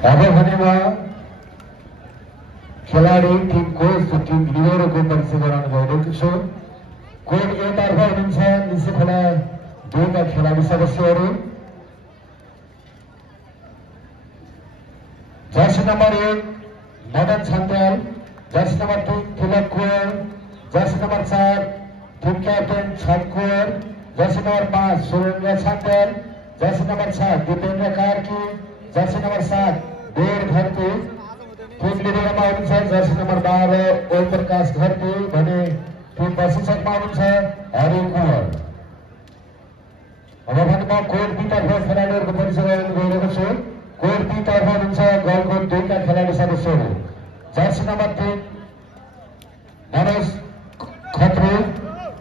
अब भनेमा खेलाडी टिमको टिम लिबरोको परिचय गराउनु भइरहेको छ। कोड ए तर्फ हुनुहुन्छ निसी खोला 2 का खेलाडी सदस्यहरू। Jersey number 1 Madan Chhantyal, jersey number 2 Tilak Kunwar, jersey number 4 team captain छन Kunwar, jersey number 5 Surendra Chhantyal, jersey number 6 Dipendra Karki, jersey number 7 Dev Gharti. Team लिडरमा हुनुहुन्छ जर्सी नम्बर 12 ओम प्रकाश घरती भने टिम प्रशिक्षकमा हुनुहुन्छ हरि कुवर। अब भने म कोड बी तर्फ खेलाडीहरूको परिचय गराउन गइरहेको छु। कोड बी तर्फ हुनुहुन्छ गलकोट 2 का खेलाडी सदस्यहरू। Jersey number 3 Manoj Khatri,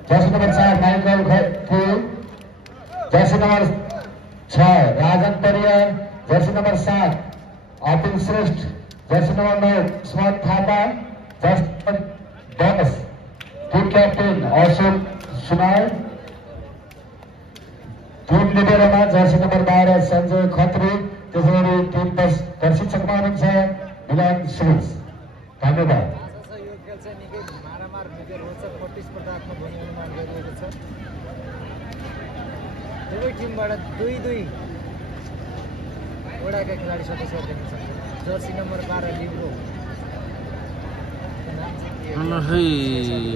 jersey number 4 Michael Khatri, jersey number 6 Rajan Pariyar, jersey number 7 Atul Shrestha, jersey number 9 Suman Thapa, jersey number 10 team captain Ashok Sunar. Team लिडरमा जर्सी नम्बर 12 सञ्जय खत्री, त्यसैगरी टिम प्रशिक्षकमा हुनुहुन्छ मिलन सुरेश। धन्यवाद। दुवै टिमबाट 2-2 वडाका खेलाडी सदस्यहरू देखिन्छ। जर्सी नम्बर 12 लिब्रो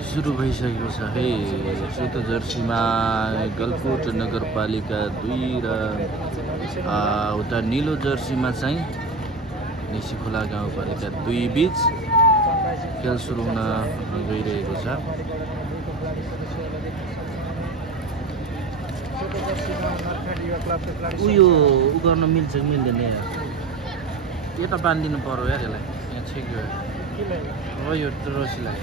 सुरु भइसकेको छ है। सेतो जर्सीमा गलकोट नगरपालिका 2 र उता निलो जर्सीमा चाहिँ निसीखोला गाउँपालिका 2 बीच खेल सुरु हुन गइरहेको छ। उयो गर्न मिल्छ कि मिल्दैन यार? यता बाँधिदिनु पर्यो यार यसलाई। यहाँ छेक्यो हो यो रसीलाई।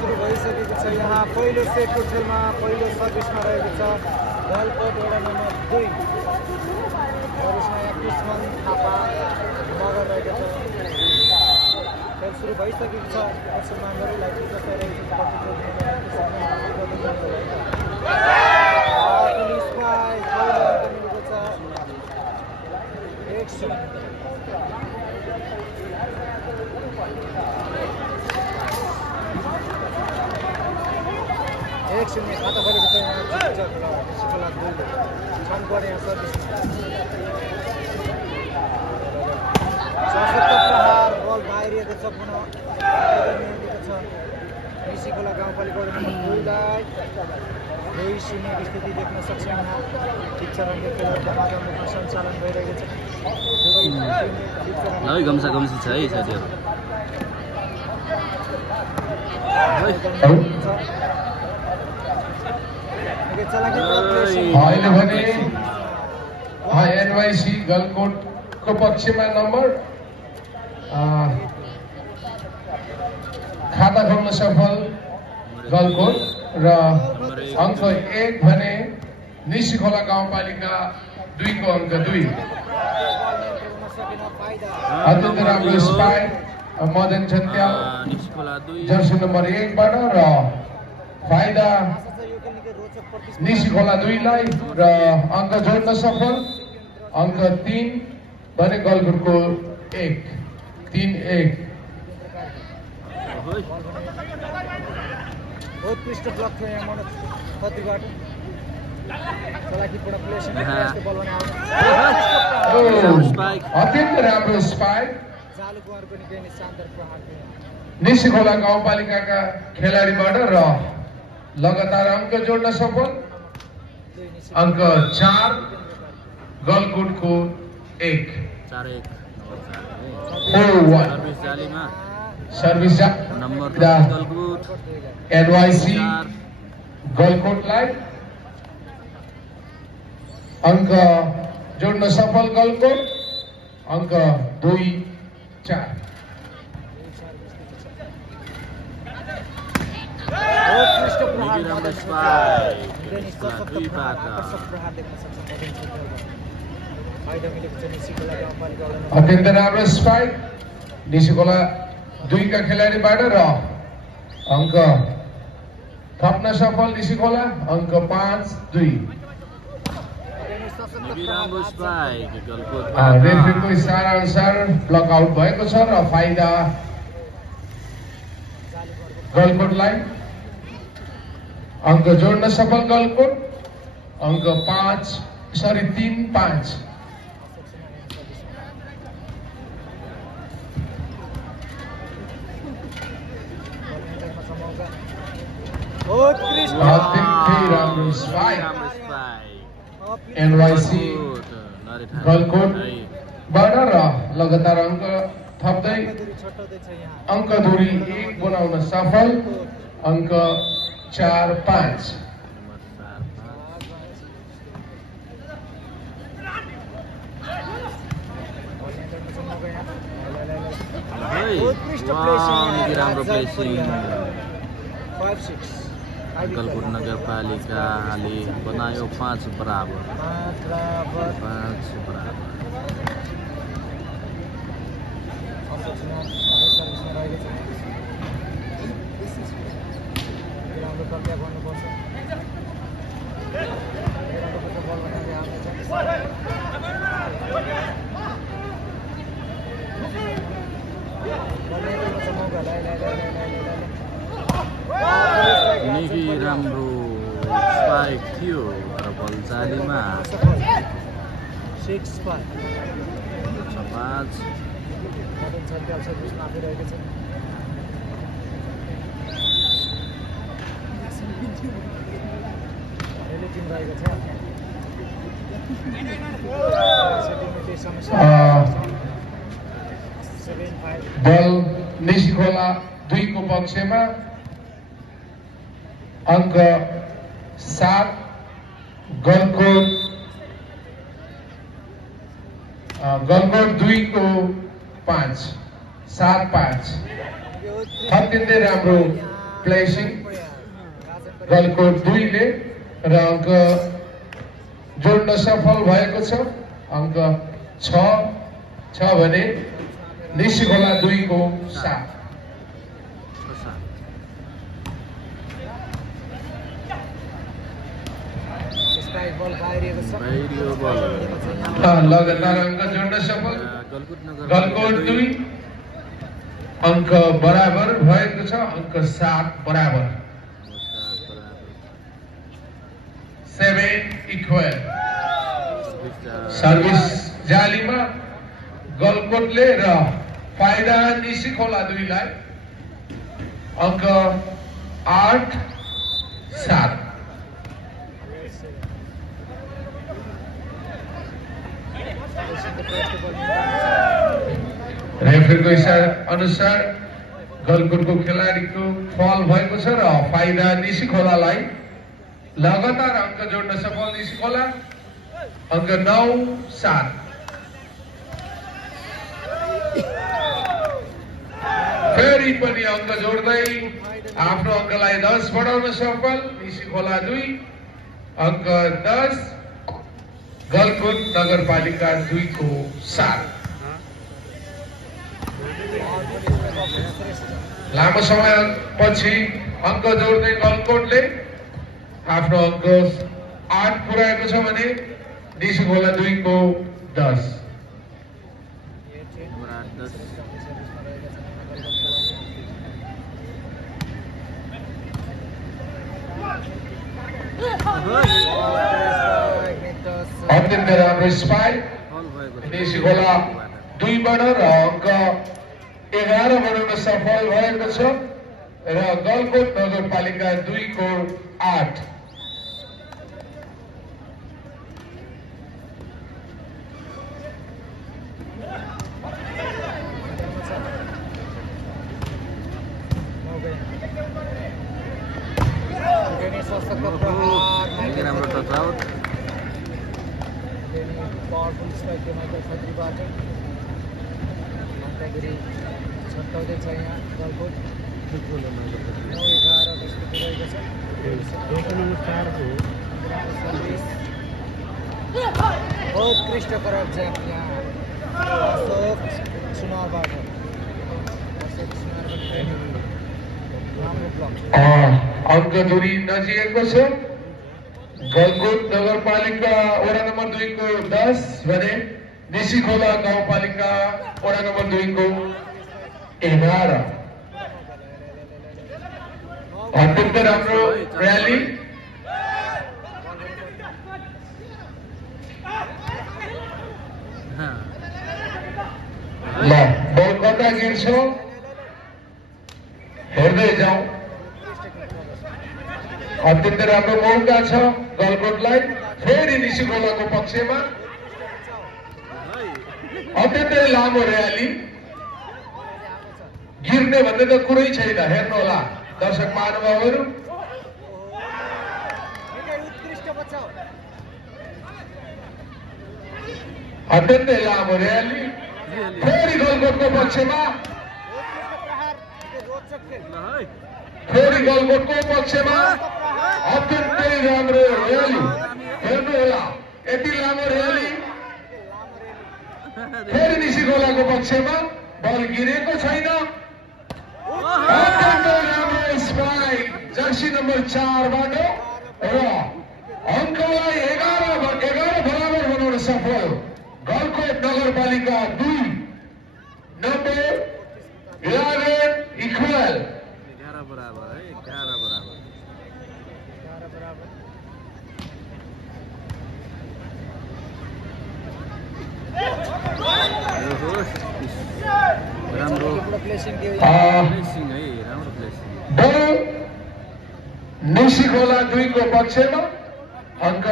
सुरु भइसकेको छ। यहाँ पहिलो सेटको खेलमा पहिलो सर्भिसमा रहेको छ गलकोट वडा नम्बर 2। सर्भिसमा यहाँ कृष्ण थापा मगर रहेको छ। खेल सुरु भइसकेको छ। दर्शकमानहरूलाई के बसाइरहेको एक शून्य खाता खोलेको छ। छन् पर्ने यहाँ सर्भिस प्रहार बल बाहिरिएको छ। पुनः निसीखोला गाउँपालिका नम्बर 2लाई 2-0 स्थिति देख्न सक्छौँ। यहाँ शिक्षारङ्ग खेलहरूको माध्यमबाट सञ्चालन भइरहेको छ। गम्सा गम्सी छ है साथीहरू। अहिले भने एनवाईसी गलकोटको पक्षमा नम्बर खाता खोल्न सफल गलकोट र अङ्क 1 भने निसीखोला गाउँपालिका 2 को अङ्क 2। अत्यन्त राम्रो spike Madan Chhantyal jersey number 1 बाट र फाइदा निसीखोला 2 लाई र अङ्क जोड्न सफल अङ्क 3 भने गलकोटको 1 3-1। उत्कृष्ट ब्लक थियो यहाँ मनोज खत्रीबाट। अत्यन्त राम्रो स्पाइक निसीखोला गाउँपालिकाका खेलाडीबाट र लगातार अङ्क जोड्न सफल अङ्क 4 गलकोटको 1 4-1 4-1। सर्भिस नम्बर दा 10 गलकुट NYC गलकोटलाई अंक जोड्न सफल गलकोट अंक 2-4 निकै राम्रो स्पाइक दुईबाट अत्यन्त राम्रो स्पाइक निसिकोला 2 का खेलाडीबाट र अंक थप्न सफल निसिकोला अंक 5-2 निकै राम्रो स्पाइक गलकुट रेफ्रीको इशारा अनुसार ब्लक आउट भएको छ र फाइदा गलकोटलाई अंक जोड्न सफल गलकोट अंक 3-5 राम्रो स्पाइक NYC गलकोटबाट र लगातार अंक थप्दै अंक दूरी 1 बनाउन सफल अंक 4-5 निकै राम्रो प्लेसिङ गलकुट नगरपालिकाले बनायो 5 बराबर 5 बराबर निकै राम्रो स्पाइक थियो तर बल जालीमा 6-5 बल निसिकोला 2 को पक्षमा अंक 7 गलकोट 2 को 5 7-5 अत्यन्तै राम्रो प्लेसिङ गलकोट 2 ले र अंक जोड्न सफल भएको छ अंक 6 भने निसिकोला 2 को 7 लगातार अंक जोड्न सफल गलकोट 2 अंक बराबर भएको छ अंक 7 बराबर 7 इक्वल सर्भिस जालीमा गलकोटले र फाइदा निसिकोला 2 लाई अंक 8-7 रेफ्रीको इशारा अनुसार गलकोटको खेलाडीको फल भएको छ र फाइदा निसिकोलालाई लगातार अंक जोड्न सफल निसिकोला अंक 9-7 फेरि पनि अंक जोड्दै आफ्नो अंकलाई 10 बढाउन सफल निसिकोला 2 अंक 10 गलकोट नगरपालिका 2 को 7 लामो समय पछि अंक जोड्दै गलकोटले आफ्नो अंक 8 पुर्याएको छ भने निसिकोला 2 को 10 अत्यन्त राम्रो स्पाइक निसिकोला 2 बाट र अंक 11 बनाउन सफल भएको छ र गलकोट नगरपालिका 2 को 8 फेरि सशक्त प्रहार निकै राम्रो टच आउट फेरि पावरफुल स्ट्राइक थियो माइकल छेत्रीबाट मान्टागिरी छट्टाउँदैछ यहाँ गलकोट 9-11 स्थिति रहेको छ बहुत क्लिष्टकर एक्जाम यहाँ अशोक सुनारबाट राम्रो ब्लक अंक दूरी नजिएको छ गलकोट नगरपालिका वडा नम्बर 2 को 10 भने निसीखोला गाउँपालिका वडा नम्बर 2 को 11 अत्यन्त राम्रो र्याली ल बल कता गिर्छ हेर्दै जाउँ अत्यन्त राम्रो मौका छ गलकोटलाई फेरि निसीखोलाको पक्षमा अत्यन्तै लामो र्याली गिर्ने भन्ने त कुरै छैन हेर्नुहोला दर्शक महानुभावहरू अत्यन्तै लामो र्याली फेरि गलकोटको पक्षमा फेरि गलकोटको पक्षमा अत्यन्तै राम्रो र्याली हेर्नुहोला यति लामो र्याली फेरि निसीखोलाको पक्षमा बल गिरेको छैन अत्यन्तै राम्रो स्पाइक जर्सी नम्बर 4 बाट र अङ्कलाई 11 बराबर बनाउन सफल गलकोट नगरपालिका 2 नम्बर 11 इक्वल 11 बराबर है 11 बराबर राम्रो प्लेसिङ दियो प्लेसिङ है राम्रो प्लेसिङ बल निसीखोला 2 को पक्षमा अंक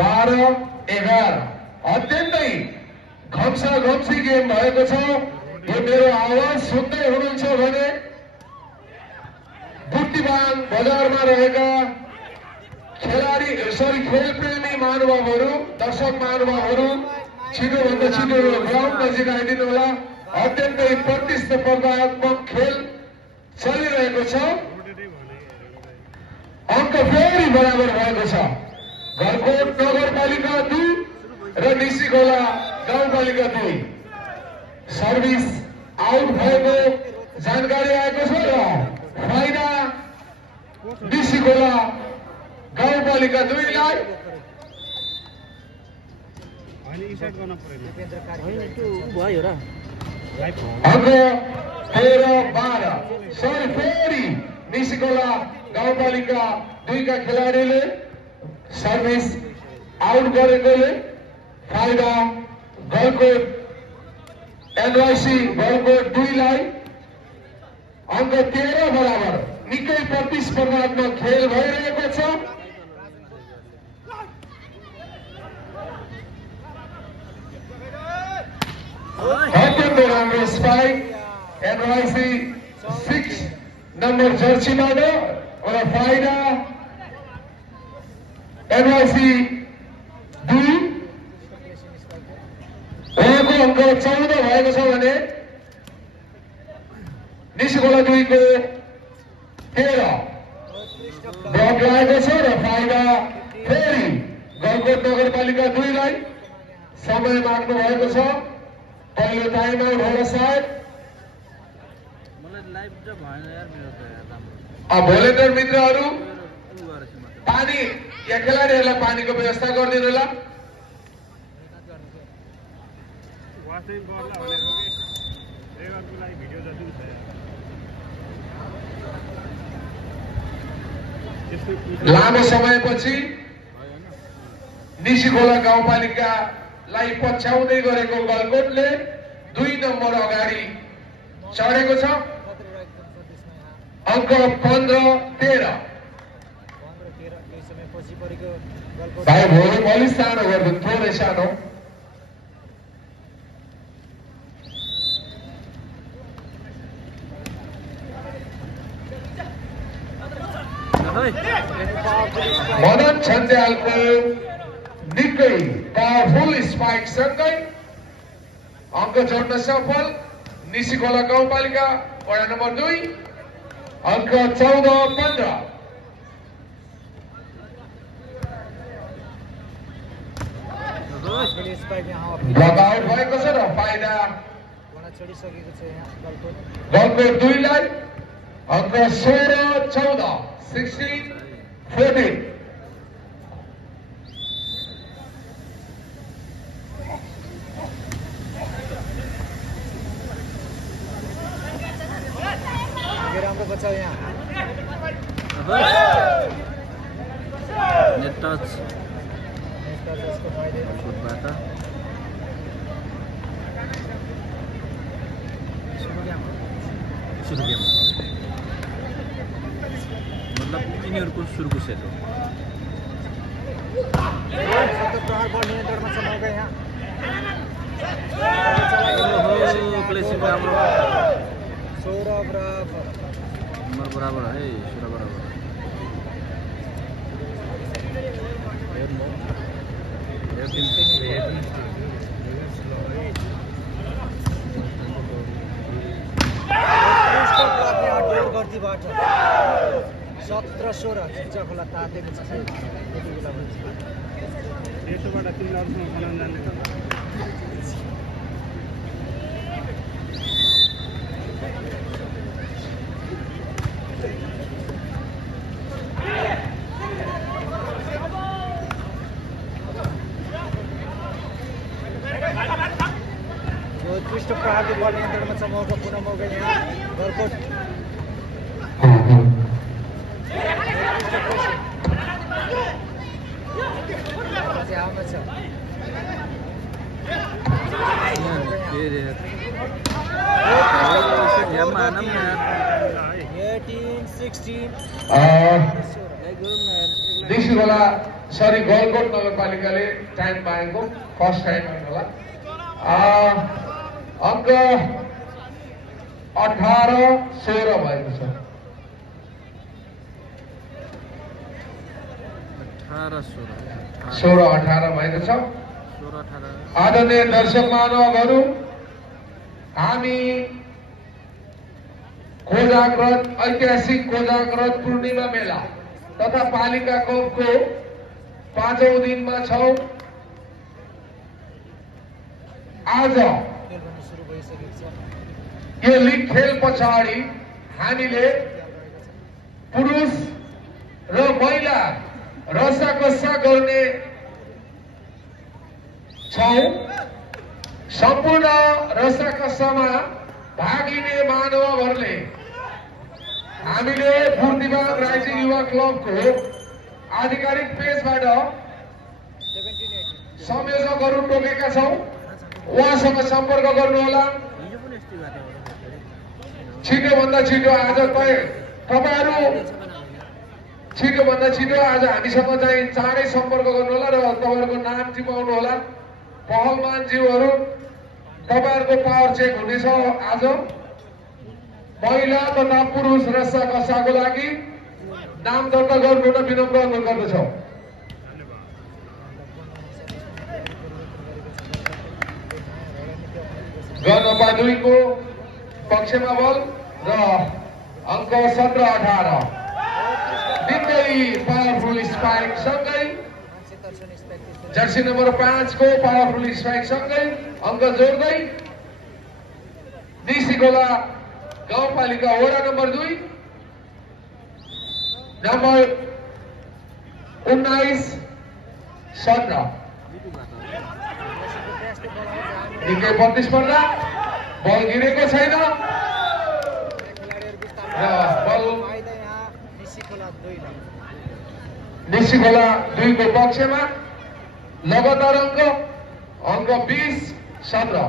12-11 अत्यन्तै घम्सी गेम भएको छ यो मेरो आवाज सुन्दै हुनुहुन्छ भने बुट्टिबाङ बजारमा रहेका खेलप्रेमी महानुभावहरू दर्शक महानुभावहरू छिटोभन्दा छिटो ग्राउन्ड नजिक आइदिनु होला अत्यन्तै प्रतिस्पर्धात्मक खेल चलिरहेको छ अंक फेरि बराबर भएको छ गलकोट नगरपालिका 2 र निसीखोला गाउँपालिका 2 सर्भिस आउट भएको जानकारी आएको छ र फाइदा निसीखोला गाउँपालिका 2 लाई अंक 13-12 सरी फेरि निसीखोला गाउँपालिका 2 का खेलाडीले सर्भिस आउट गरेकोले फाइदा गलकोट एनवाईसी गलकोट 2 लाई अंक 13 बराबर निकै प्रतिस्पर्धात्मक खेल भइरहेको छ अत्यन्तै राम्रो स्पाइक एनवाईसी 6 नम्बर जर्सीबाट र फाइदा एनवाईसी 2 उहाँको अंक 14 भएको छ भने निसीखोला 2 को 13 ब्लक लागेको छ र फाइदा फेरि गलकोट नगरपालिका 2 लाई समय माग्नु भएको छ पहिलो टाइम आउट होला सायद मलाई लाइभ त भएन यार मेरो त राम्रो भोलिन्टियर मित्रहरू पानी या खेलाडीहरूलाई पानीको व्यवस्था गरिदिनु होला लामो समयपछि निसीखोला गाउँपालिकालाई पछ्याउँदै गरेको गलकोटले 2 नम्बर अगाडि चढेको छ अंक 15-13 भाइ भोलि अलि सानो गरिदिनु थोरै सानो मदन छन्त्यालको निकै पावरफुल स्पाइक सँगै अङ्क जोड्न सफल निसीखोला गाउँपालिका वडा नम्बर 2 अङ्क 14-15। ब्लकआउट भएको छ र फाइदा गलकोट 2 लाई अङ्क 16-14 16-14। राम्रो बचाउ यहाँ नेट टच त्यसको फाइदा फुटबाट सुरु गेम मतलब तिनीहरूको सुरुको सेट हो। प्रहार बल नियन्त्रणमा छ मौका यहाँ प्लेसिङ राम्रो सौरभ र नम्बर बराबर है 16 बराबर गर्दीबाट 17-16 खिचा खोला तातेको छ त्यति बेला यसोबाट तिमीले अरूसँग बनाउन जान्ने त उत्कृष्ट प्रहारले बल नियन्त्रणमा छ मौका पुनः मौका यहाँ गलकोट आउँछ 18-16 निसीखोला सरी गलकोट नगरपालिकाले टाइम पाएको फर्स्ट टाइम होला अङ्क 18-16 भएको छ 16-18 भएको छ। आदरणीय दर्शक महानुभावहरू हामी कोजाग्रत ऐतिहासिक कोजाग्रत पूर्णिमा मेला तथा पालिका कपको 5औं दिनमा छौं। आज यो लिग खेल पछाडि हामीले पुरुष र महिला रसाकसा गर्ने छौं। सम्पूर्ण रसाकसामा भाग लिने महानुभावहरूले हामीले पूर्तिबाग राइजिङ युवा क्लबको आधिकारिक पेजबाट संयोजकहरू टोकेका छौं। उहाँसँग सम्पर्क गर्नुहोला। छिटोभन्दा छिटो आज तपाईहरु छिटोभन्दा छिटो आज हामीसँग चाहिँ चाँडै सम्पर्क गर्नुहोला र तपाईहरुको नाम टिपाउनु होला। पहलमानज्यूहरू तपाईहरुको पावर चेक हुनेछ। आज महिला तथा पुरुष रसाकसाको लागि नाम दर्ता गर्नु र विनम्र अनुरोध गर्दछौं। गणपा 2 को पक्षमा बल र अङ्क 17-18 निकै पावरफुल स्पाइक सँगै जर्सी नम्बर 5 को पावरफुल स्ट्राइक सँगै अङ्क जोड्दै निसीखोला गाउँपालिका वडा नम्बर 2 नम्बर 19-17 निकै प्रतिस्पर्धा बल गिरेको छैन र बल निसीखोला 2 को पक्षमा लगातार अङ्क 20-17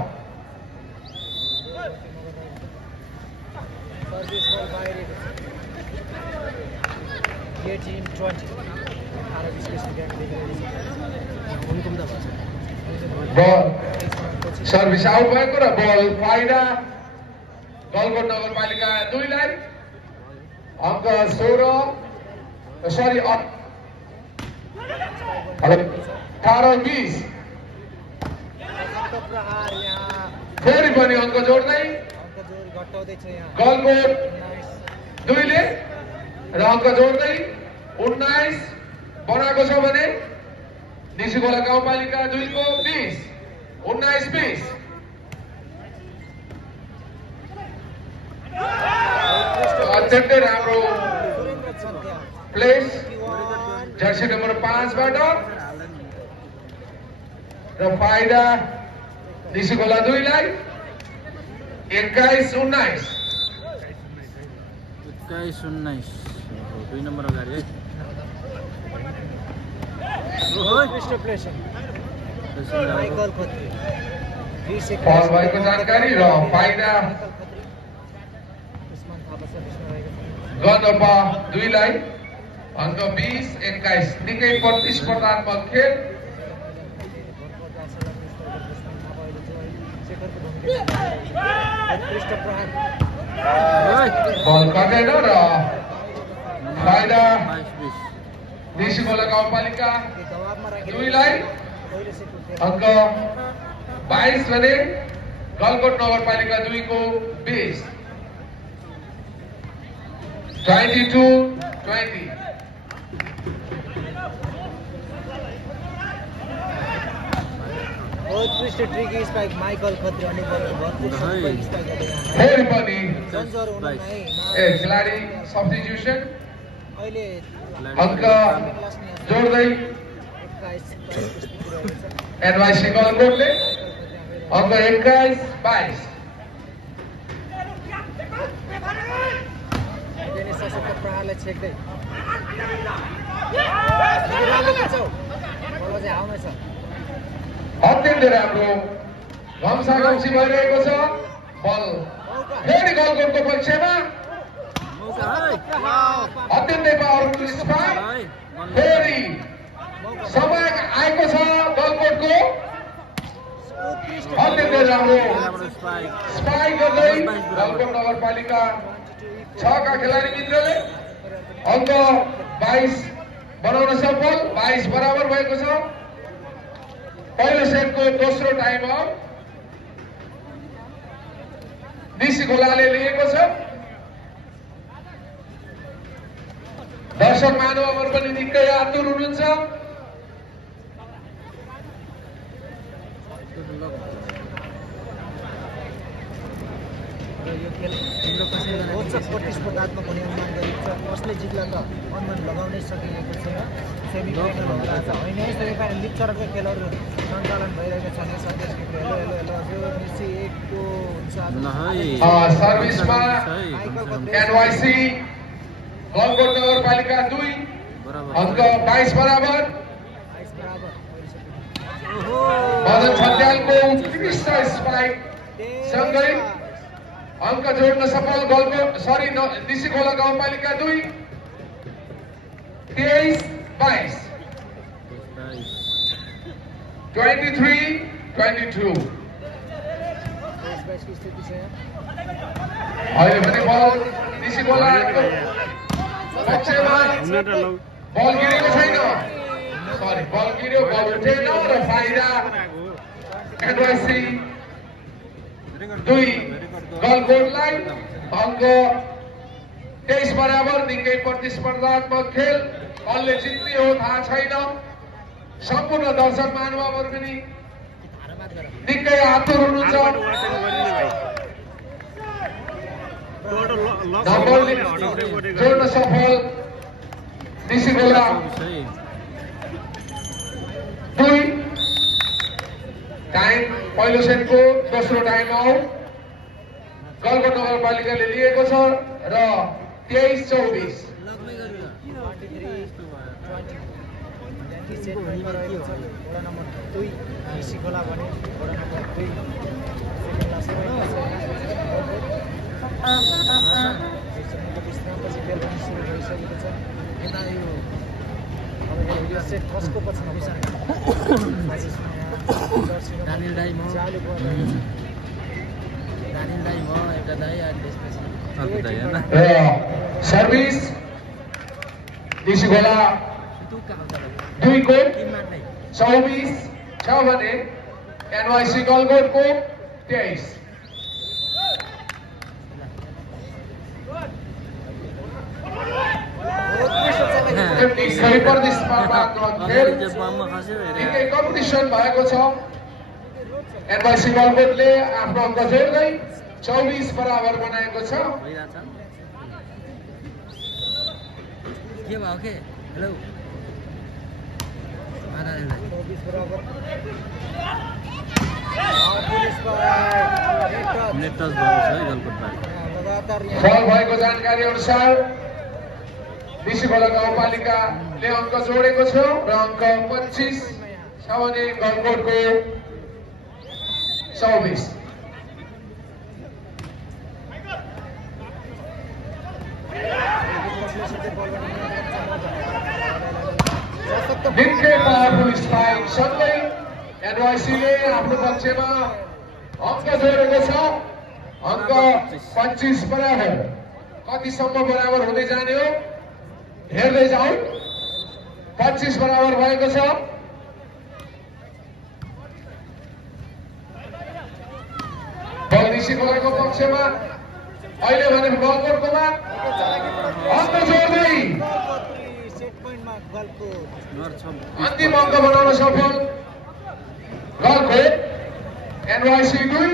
बल सर्भिस आउट भएको र बल फाइदा गलकोट नगरपालिका 2 लाई अङ्क 16 सरी 18-20 प्रहार यहाँ फेरि पनि अङ्क जोड्दै अङ्क जोड घटाउँदैछ यहाँ गलकोट 2 ले र अङ्क जोड्दै 19 बनाएको छ भने निसिखोला गाउँपालिका 2 को 20 19-20 अत्यन्तै राम्रो Surendra Chhantyal place Jersey number 5 बाट र फाइदा निसिखोला 2 लाई 21-19 2 नम्बर अगाडि है उत्कृष्ट प्लेसन माइकल खत्री 20 सेकेन्ड फल भएको जानकारी र फाइदा उस्मान थापा सर्भिसमा रहेको छ गणपा 2 लाई अङ्क 20-21 निकै प्रतिस्पर्धात्मक खेल उत्कृष्ट प्रहार बल कटेन र फाइदा 22 निसिखोला गाउँपालिका दबावमा राखेर 2 लाई पहिलो सेटको खेल अङ्क 22 भने गलकोट नगरपालिका 2 को 20 22-20 उत्कृष्ट ट्रिकी स्पाइक माइकल खत्री अनुभव भरपूर स्पाइक गर्दै यहाँ फेरि पनि जन्जर हुनुमै खेलाडी सब्स्टिट्युसन अहिले अङ्क जोड्दै 21 स्थिति रहेको छ एनवाइसी गलकोटले अङ्क 21-22 डेनिस सशक्त प्रहारलाई छेक्दै राम्रो खिच्छौ बल चाहिँ आउनेछ अत्यन्तै राम्रो घम्साघम्सी भइरहेको छ बल फेरि गलकोटको पक्षमा अत्यन्तै पावरफुल स्पाइक फेरि समय आएको छ गलकोटको अत्यन्तै राम्रो स्पाइक गर्दै गलकोट नगरपालिका 6 का खेलाडी मित्रले अङ्क 22 बनाउन सफल 22 बराबर भएको छ पहिलो सेटको दोस्रो टाइम आउट निसिखोलाले लिएको छ दर्शक महानुभावहरू पनि निकै आतुर हुनुहुन्छ र यो खेल रोचक प्रतिस्पर्धात्मक हुने अनुमान गरिएको छ कसले जित्ला त अनुमान लगाउनै सकिएको छैन सेमिफाइनल हुँदा छ होइन सेमिफाइनल लिग चरणको खेलहरू सञ्चालन भइरहेको छ हेलो हेलो हेलो हजुर निसी 1 2 हुन्छ सर्भिसमा एनवाइसी गलकोट नगरपालिका 2 अङ्क 22 बराबर 22 बराबर मदन छन्त्यालको उत्कृष्ट स्पाइक सँगै अङ्क जोड्न सफल गलकोट निसिखोला गाउँपालिका 2 23-22 23-22 22 की स्थिति छ अहिले भने बल निसिखोलाको पक्षमा बल गिरेको छैन सरी बल गिर्यो बल उठेन र फाइदा एनवाइसी 2 गलकोटलाई अङ्क 23 बराबर निकै प्रतिस्पर्धात्मक खेल कसले जित्ने हो थाहा छैन सम्पूर्ण दर्शक महानुभावहरू पनि निकै आतुर हुनुहुन्छ नम्बरले जोड्न सफल निसिखोला 2 टाइम पहिलो सेटको दोस्रो टाइम आउट गलकोट नगरपालिकाले लिएको छ र 23-24 वडा नम्बर 2 निसिखोला भने वडा नम्बर 2 विश्रामपछि खेल पनि सुरु भइसकेको छ यता यो सेट कसको पछिमा दानिल दाइ म चालु दानिल दाइ म एउटा दाइ अनि त्यसपछि अर्को दाइ हैन सर्भिस निसी खोला 2 को 24 छ भने एनवाईसी गलकोटको 23 खै प्रतिस्पर्धात्मक खेल निकै कम्पिटिसन भएको छ एनवाईसी गलकोटले आफ्नो अङ्क जोड्दै 24 बराबर बनाएको छ के भयो के हेलो फल भएको जानकारी अनुसार निसी खोला गाउँपालिकाले अङ्क जोडेको छ र अङ्क 25 छ भने गलकोटको 24 निकै पावरफुल स्ट्राइक सँगै एनवाईसीले आफ्नो पक्षमा अङ्क जोडेको छ अङ्क 25 बराबर कतिसम्म बराबर हुँदै जाने हो हेर्दै जाऊ 25 बराबर भएको छ निसी खोलाको पक्षमा अहिले भने गलकोटकोमा अङ्क जोड्दै अन्तिम अङ्क बनाउन सफल गलकोट एनवाईसी 2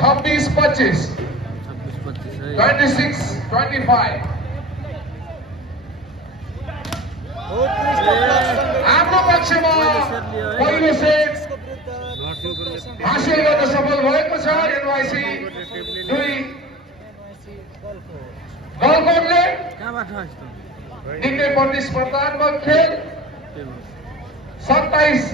26-25 26-25 हाम्रो पक्षमा पहिलो सेट हासिल गर्न सफल भएको छ एनवाईसी 2 गलकोटले निकै प्रतिस्पर्धात्मक खेल 27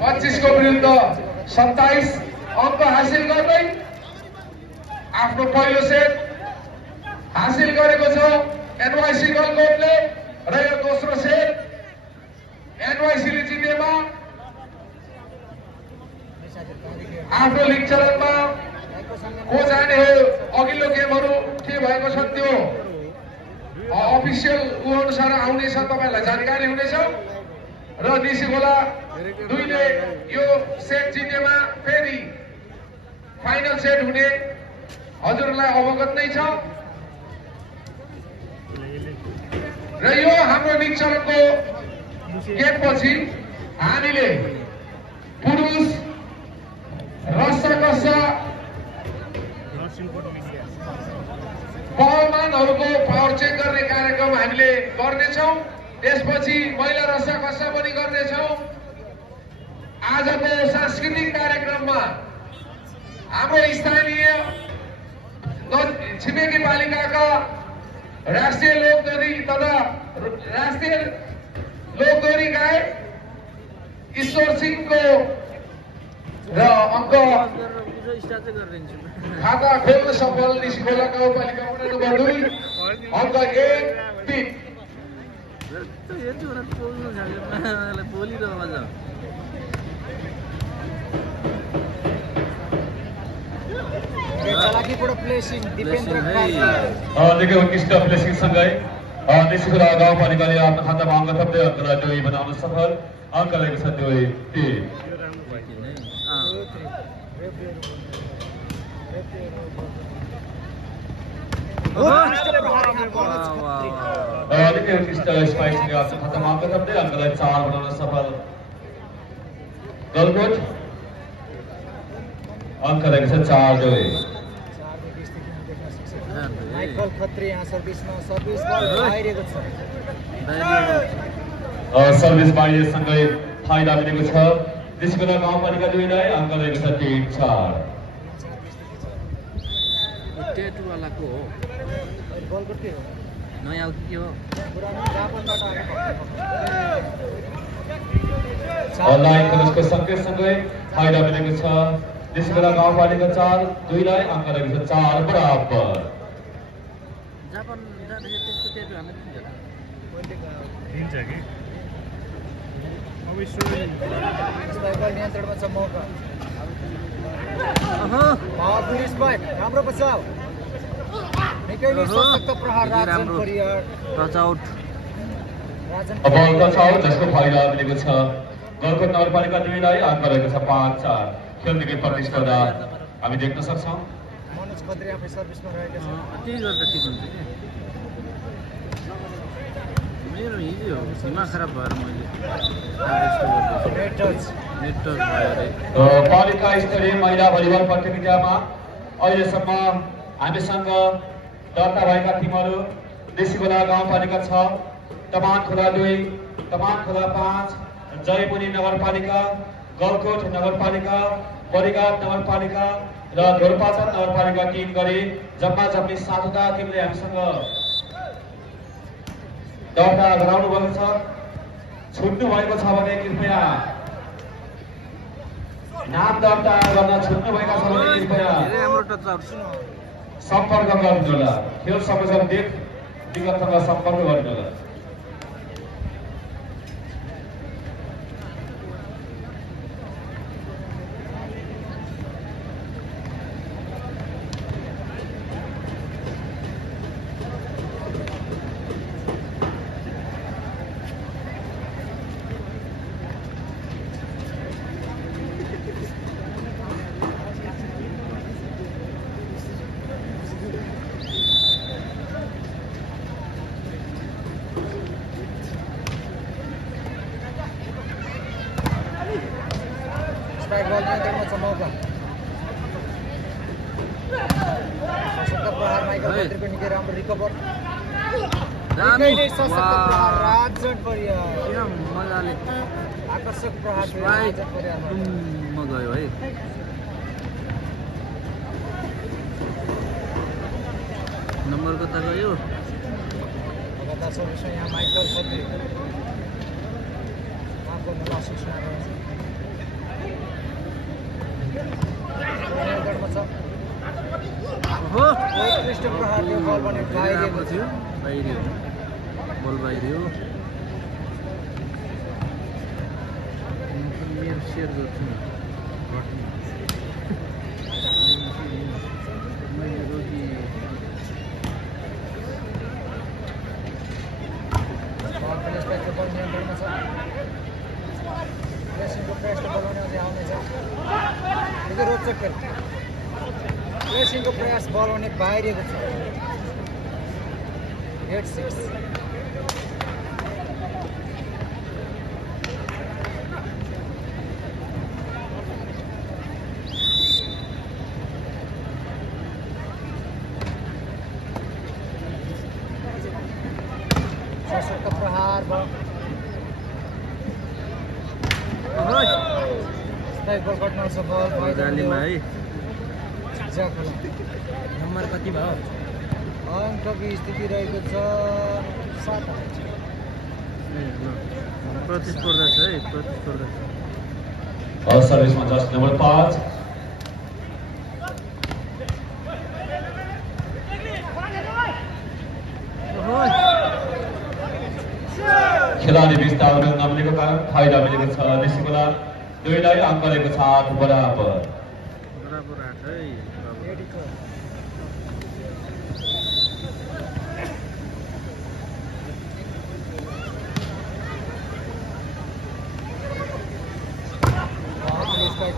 25 को विरुद्ध 27 अङ्क हासिल गर्दै आफ्नो पहिलो सेट हासिल गरेको छ एनवाईसी गलकोटले र यो दोस्रो सेट एनवाईसीले जितेमा आफ्नो लिग चरणमा को जाने हो अघिल्लो गेमहरू के भएको छ त्यो अफिसियल अनुसार आउनेछ तपाईहरुलाई जानकारी हुनेछ र निसी खोला 2 ले यो सेट जितेमा फेरि फाइनल सेट हुने हजुरलाई अवगत नै छ र यो हाम्रो लिग चरणको गेमपछि हामीले पुरुष रस्सा पहलवानहरूको पावर चेक गर्ने कार्यक्रम हामीले गर्नेछौँ त्यसपछि महिला रस्सा कस्सा पनि गर्नेछौँ आजको सांस्कृतिक कार्यक्रममा हाम्रो स्थानीय छिमेकी पालिकाका राष्ट्रिय लोकदोरी तथा राष्ट्रिय लोकदोरी गायक ईश्वर सिंहको र अङ्क खाता खोल्न सफल निसी खोला गाउँपालिका वडा नम्बर 2 अङ्क 1-3 निकै उत्कृष्ट प्लेसिङ सँगै निसी खोला गाउँपालिकाले आफ्नो खातामा अङ्क थप्दै अङ्कलाई 2 बनाउन सफल अङ्क ल्याएको छ 2-3 निकै उत्कृष्ट स्पाइसले आफ्नो खातामा अङ्क थप्दै अङ्कलाई 4 बनाउन सफल गलकोट अङ्क ल्याएको छ 4-2 माइकल खत्री यहाँ सर्भिसमा सर्भिस बाहिरको छ सर्भिस बाहिरसँगै फाइदा मिलेको छ निसी खोला गाउँपालिका 2 लाई अङ्क ल्याएको छ 3-4 टेटु वालाको हो गलकोट के हो नयाँ के हो पुरानो जापानबाट अनलाइन कलेजको सँगै फाइदा मिलेको छ निसी खोला गाउँपालिका 4-2 लाई अङ्क ल्याएको छ 4 बराबर जापान जाँदाखेरि त्यसको टेटु हाल्न दिन्छ दिन्छ कि यसलाई बल नियन्त्रणमा छ मौका पावरफुल स्पाइक राम्रो बचाउ निकै नै सशक्त प्रहार राजन परियार टच आउट राजन अब टच आउट जसको फाइदा मिलेको छ गलकोट नगरपालिका 2 लाई अंक रहेको छ 5-4 खेल निकै प्रतिस्पर्धा हामी देख्न सक्छौं मनोज खत्री आफै सर्भिसमा रहेका छन् के गर्दा ठिक हुन्छ के मेरो हिजो हो सीमा खराब भएर मैले रेड टच नेट टच भयो रे पालिका स्तरीय महिला भलिबल प्रतियोगितामा अहिलेसम्म हामीसँग दर्ता भएका टिमहरू देशीगोला गाउँपालिका 6 तमानखोला 2 तमानखोला 5 जयपुरी नगरपालिका गलकोट नगरपालिका परिघाट नगरपालिका र ढोरपाचन नगरपालिका टिम गरी जम्मा 7वटा टिमले हामीसँग दर्ता गराउनु भएको छ छुट्नु भएको छ भने कृपया नाम दर्ता गर्न छुट्नु भएका छ भने कृपया राम्रो टच आउट सम्पर्क गर्नुहोला खेल संयोजक देव विगतसँग सम्पर्क गर्नुहोला स्ट्राइक बल नियन्त्रणमा छ मौका सशक्त प्रहार माइकल खत्रीको निकै राम्रो रिकभर निकै नै सशक्त प्रहार राजन परियार किन मजाले आकर्षक प्रहार राइट राजन परियारमा टुम्म गयो है नम्बर कता गयो लगातार सर्भिसमा यहाँ माइकल खत्री आफू नला सूचना रहेछ नियन्त्रणमा छ हो उत्कृष्ट प्रहारले बल भने बाहिरिएको थियो बाहिरियो बल बाहिरियो मेरो सेयर गर्छु मैले रोकी बल प्लेसको बल नियन्त्रणमा छ प्रेसिङको प्रयास बलाउने अझै आउनेछ निकै रोचक खेल प्रेसिङको प्रयास बलाउने बाहिरिएको छ गेट 6 सशक्त प्रहार बल स्ट्राइक बल कट्न छ बल गालीमा है नम्बर कति भयो अङ्कको स्थिति रहेको छ 7 प्रतिस्पर्धा छ है प्रतिस्पर्धा छ सर्भिसमा जस्ट नम्बर 5 खेलाडी विस्तार नमिलेको कारण फाइदा मिलेको छ देशीगोला 2 लाई अंक रहेको छ 8 बराबर बराबर 8 है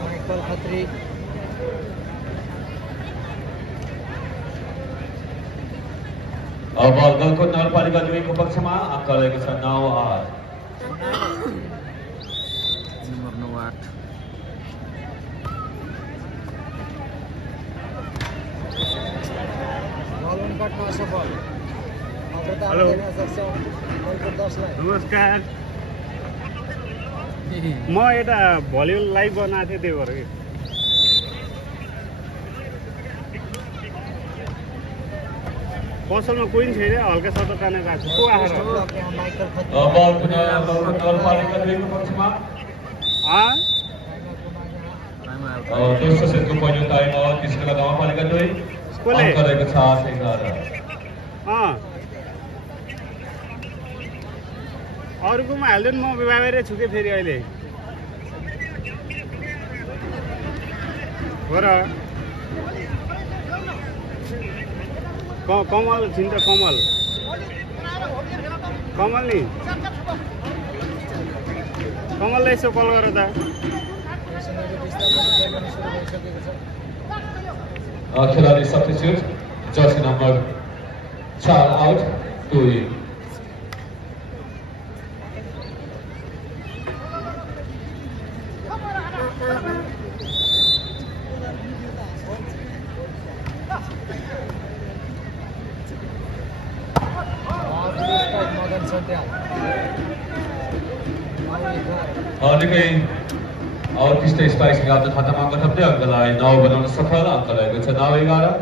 माइकल खत्री अब गलकोट नगरपालिका 2 को पक्षमा अंक रहेको छ 9-8 नम्बर 9-8 बल कट्न असफल अब त हामी हेर्न सक्छौँ बलको 10 लाई नमस्कार म यता भलिबल लाइभ बनाएको थिएँ त्यही भएर कि पसलमा कोही छैन हल्का सट्टा तानेर राख्छु को आएर माइकल खत्री अब गलकोट नगरपालिका 2 को पक्षमा दोस्रो सेटको पहिलो टाइम हो त्यसैले गाउँपालिका 2 अंक रहेको छ 8-11 अरूकोमा हाल्दैन म बाहिरै छु कि फेरि अहिले हो र कमल छिन्छ कमल नि कमलले यसो कल गर त खिलाडी substitute Jersey number 4 out 2 in. निकै उत्कृष्ट स्पाइसिङ आफ्नो खातामा अङ्क थप्दै अङ्कलाई 9 बनाउन सफल अङ्क रहेको छ 9-11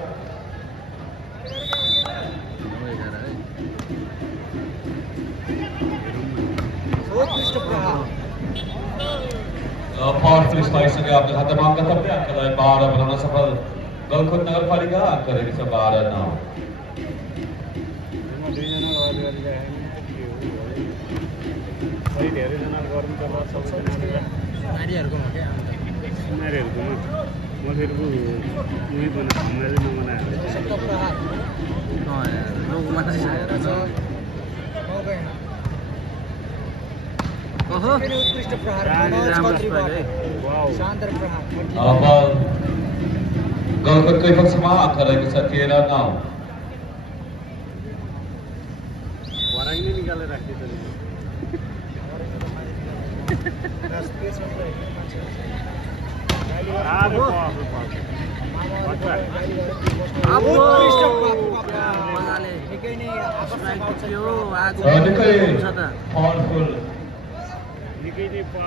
पावरफुल स्पाइससँगै आफ्नो खातामा अङ्क थप्दै अङ्कलाई 12 बनाउन सफल गलकुट नगरपालिका अङ्क रहेको छ 12-9 धेरैजना गर्नु पर्ला नारीहरूकोमा क्या नारीहरूकोमा म फेरि उही बनाएर अब गलकुटकै पक्षमा अङ्क रहेको छ 13-9 भराइ नै निकालेर राख्दै छ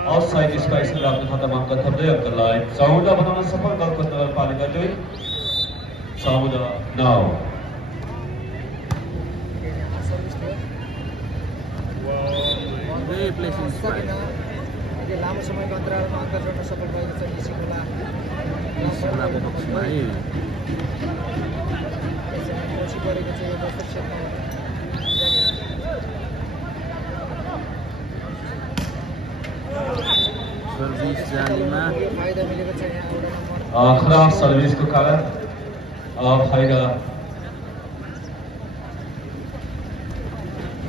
अफसाइड स्पाइसले आफ्नो खातामा अङ्क थप्दै अङ्कलाई 14 बनाउन सफल गलकुट नगरपालिका 2 14-9 लामो समयको अन्तरालमा अङ्क जोड्न सफल भएको छ निसिखोलाको पक्षमा है पछि परेको छ यो दर्शक क्षेत्रमा सर्भिस जालीमा फाइदा मिलेको छ यहाँ एउटा नम्बर खराब सर्भिसको कारण फाइदा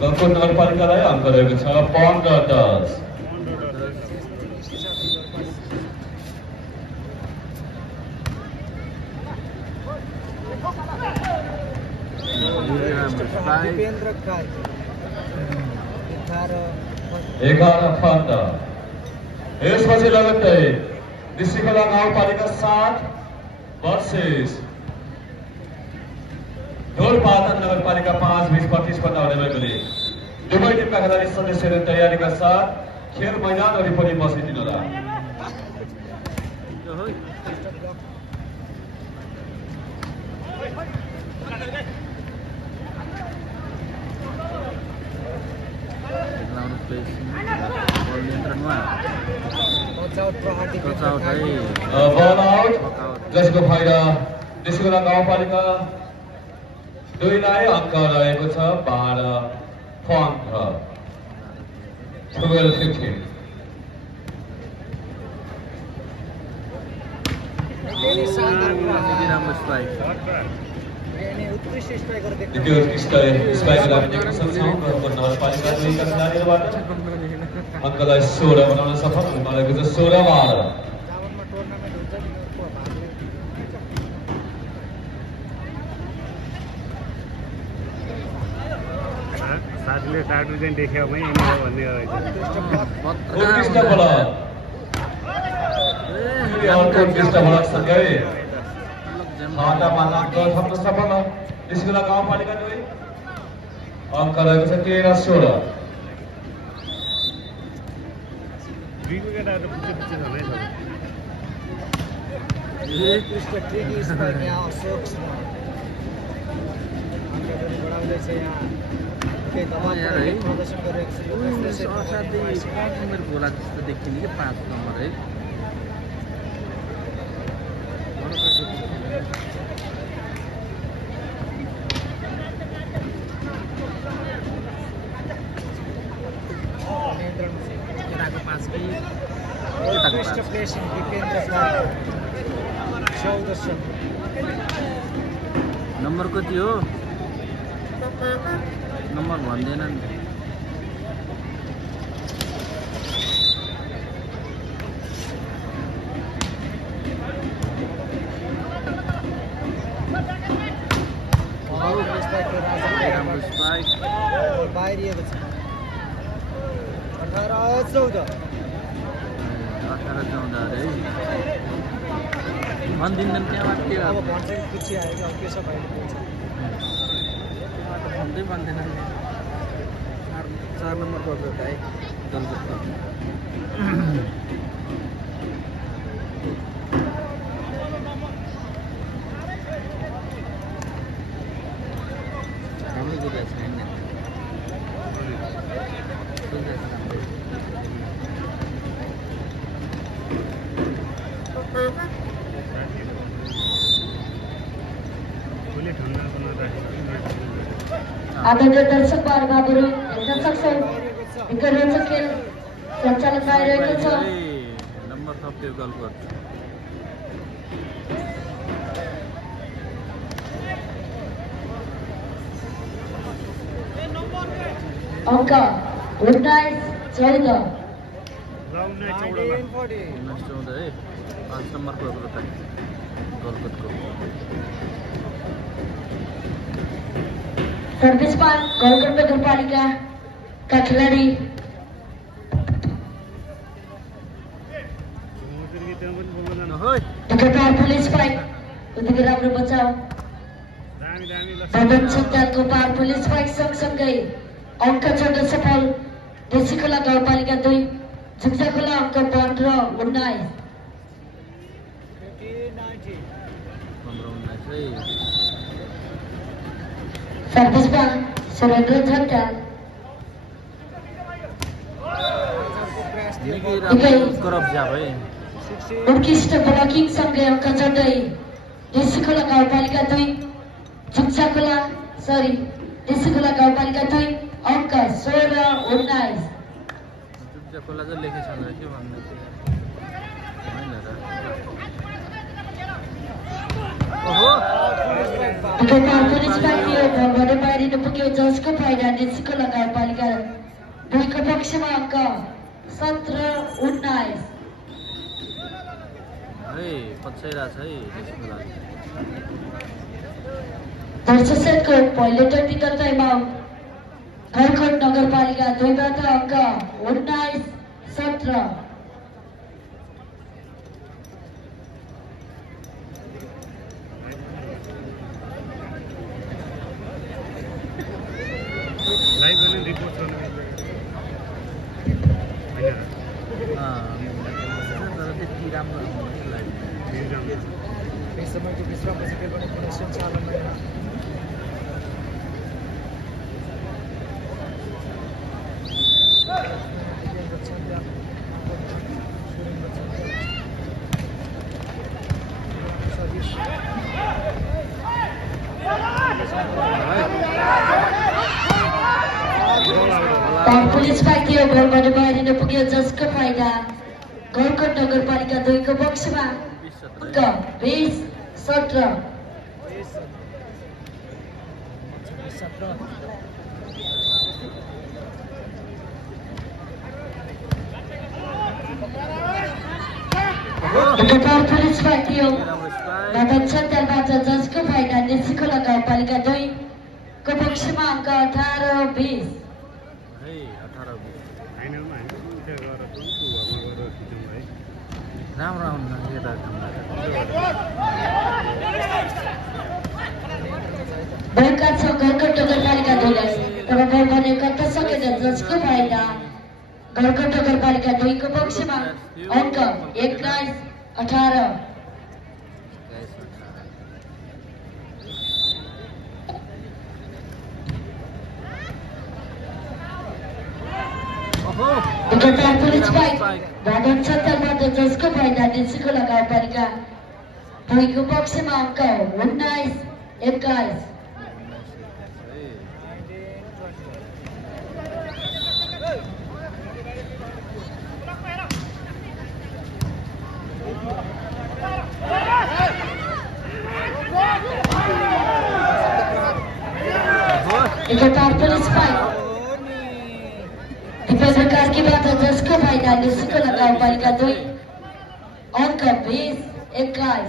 गलकुट नगरपालिकालाई अङ्क रहेको छ 15-10 11 फन्द यसपछि लगत्तै निसिखोला गाउँपालिका 7 वर्सेस ढोलपाटन नगरपालिका 5 बीच प्रतिस्पर्धा हुने भएकोले दुवै टिमका खेलाडी सदस्यहरू तयारीका साथ खेल मैदान वरिपरि बसिदिनुहोला बल आउट जसको फाइदा निसिखोला गाउँपालिका 2लाई अङ्क रहेको छ 12-15 12-15 द्वितीय उत्कृष्ट स्ट्राइकर हामी देख्न सक्छौँ गलकुट नगरपालिका 2का खेलाडीहरूबाट अङ्कलाई 16 बनाउन सफल भएको छ 16-12 साथीले टाटु चाहिँ देख्यो भने यिनी हो भन्ने रहेछ उत्कृष्ट बलर उत्कृष्ट बलरसँगै खातामा अङ्क थप्न सफल निसिखोला गाउँपालिका 2 अङ्क रहेको छ 13-16 दुईको केटाहरू पछि पछि छँदै छ उत्कृष्ट ट्रिकी स्पाइक यहाँ अशोक बढाउँदैछ यहाँ प्रदर्शन गरिरहेको गोला जस्तो देखिने कि 5 नम्बर है उत्कृष्ट प्लेसिङ दिपेन्द्र 1400 नम्बर कति हो नम्बर भन्दैन नि बाहिरिएको छ 18-14 18-14 अरे भन्दिनन् त्यहाँबाट के अब भन्छ कि खुसी आयो कि अब के छ भाइले बोल्छ भन्दै भन्दैनन् 4 नम्बर पर्छ भाइ गलत राम्रो कुरा छैन आदरणीय दर्शक महानुभावहरू हेर्न सक्छौँ निकै रोचक खेल सञ्चालन भइरहेको छ नम्बर थप्यो गलकोट अङ्क 19-14 19-14 19-14 है 5 नम्बरको अग्रता गलकोटको सर्भिसमा गलकोट नगरपालिकाका खेलाडी लगातार पुलिस फाइट उत्तिकै राम्रो बचाउ भवन सन्तानको पार पुलिस फाइट सँगसँगै अङ्क जोड्न सफल देशीखोला गाउँपालिका 2 झुक्साखोला अङ्क 15-19 सर्भिसमा सुरेन्द्र झन्डा उत्कृष्ट ब्लकिङ सँगै अङ्क जोड्दै देशीखोला गाउँपालिका 2 देशीखोला गाउँपालिका 2 अङ्क 16-19 खोला चाहिँ लेखेछ भनेर के भन्दै थियो पुलिस पार्टीले भगवान बाहिरिनु पुग्यो जसको फाइदा देशीखोला गाउँपालिका 2 को पक्षमा अङ्क 17-19 दर्शकको पहिलो टेक्निकल गलकोट नगरपालिका 2 बाट अङ्क 19-17 समयको विश्रामपछि फेरि पनि पुनः सञ्चालनमा पुलिस पार्टीले गोलबाट बाहिरिनु पुग्यो जसको फाइदा गलकोट नगरपालिका 2 को पक्षमा अङ्क 20-17 पुलिस पार्टीले भवन सन्तानबाट जसको फाइदा देशीखोला गाउँपालिका 2 को पक्षमा अङ्क 18-20 राम्रो आउनु भएका छ गलकोट नगरपालिका 2 लाई तर बल भने कता सकेन जसको फाइदा गलकोट नगरपालिका 2 को पक्षमा अङ्क 21-18 पुलिस फाइट भवन सन्तानबाट जसको फाइदा देशीखोला गाउँपालिका 2 को पक्षमा अङ्क 19-21 Hey! लगातार पुलिस फाइट डिफेंडर कार्कीबाट जसको फाइदाले सिकोला गाउँपालिका 2 अङ्क 20-21।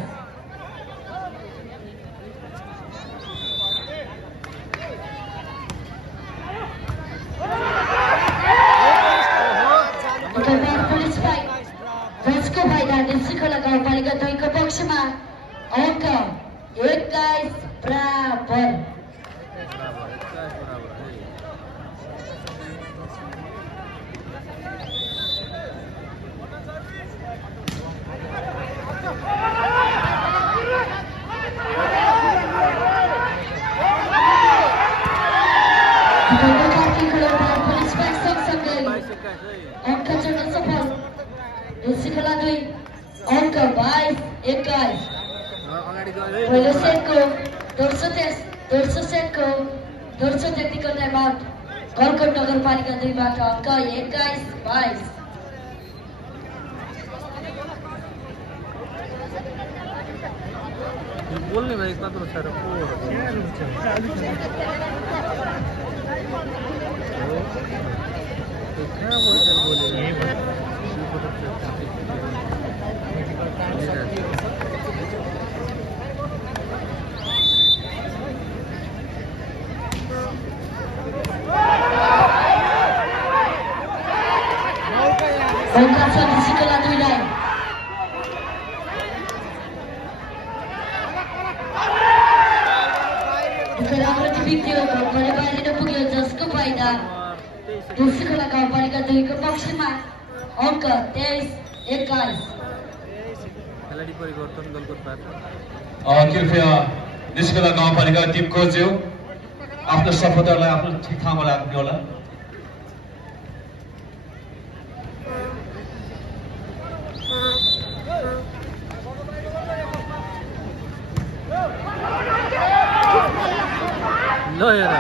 पुलिस फाइट जसको फाइदाले सिकोला गाउँपालिका 2 को पक्षमा अङ्क 21 बराबर। सिकोला 2 अङ्क 22-21। पहिलो सेटको दोस्रो सेटको त्यतिको टाइम आउट गलकोट नगरपालिका 2 बाट अङ्क 21-22। बोल्ने भाइ कत्रो छ र सिकोला 2 लाई बाहिर पुग्यो जसको फाइदा सिकोला गाउँपालिका 2 को पक्षमा अङ्क 23-21। खेलाडी परिवर्तन गलकोटबाट कृपया निस्कला गाउँपालिका टिम कोचज्यू आफ्नो सपोर्टरलाई आफ्नो ठिक ठाउँमा राख्नु होला। ल हेर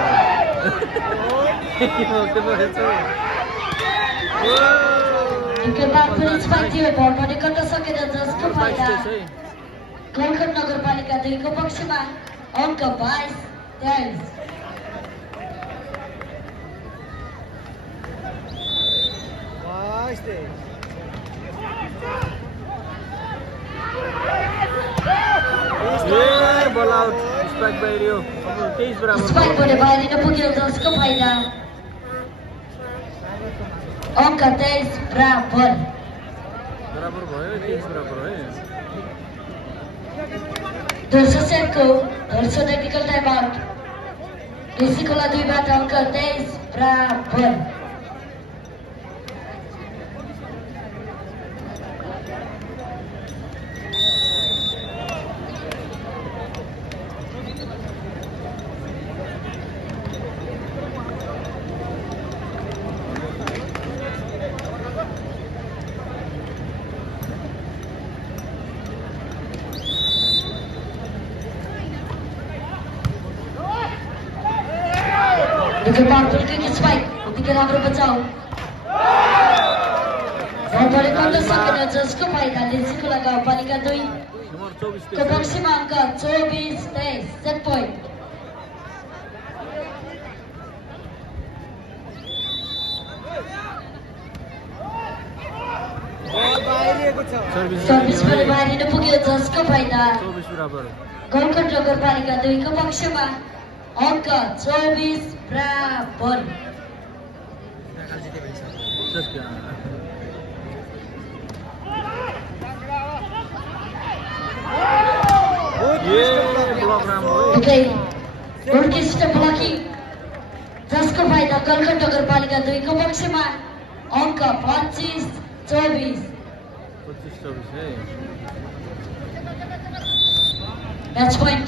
पुलिस फाइट थियो बल पनि गर्न सकेन जसको फाइदा गलकोट नगरपालिका 2 को पक्षमा अङ्क 22-23। बल आउट स्ट्राइक बाहिरियो 23 बराबर स्ट्राइक भने बाहिर पुग्यो जसको फाइदा अङ्क 23 बराबर भयो 23 बराबर है। दोस्रो सेटको टेक्निकल टाइम आउट सिकोला 2 बाट अङ्क 23 बराबर। राम्रो बचाउ जसको फाइदाले सिकोला गाउँपालिका 2 को पक्षमा अङ्क 24-23 सेट पोइन्ट। सर्भिस पनि बाहिर पुग्यो जसको फाइदा गलकोट नगरपालिका 2 को पक्षमा अङ्क 24 बराबर। जसको फाइदा गलकोट नगरपालिका 2 को पक्षमा अङ्क 25-24 है। मैच पॉइंट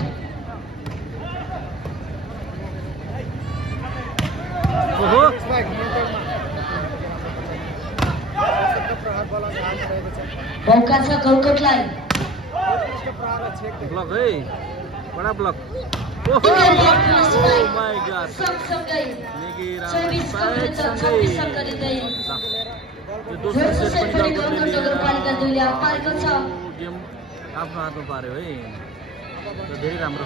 मौका छ गलकोटलाई ब्लक है बडा ब्लक माय गॉड सँगसँगै 24 को विरुद्ध 26 अंक लिँदै दोस्रो सेट पनि गलकोट नगरपालिका 2 ले पारेको छ। गेम आफ्नो हातमा पार्यो है। धेरै राम्रो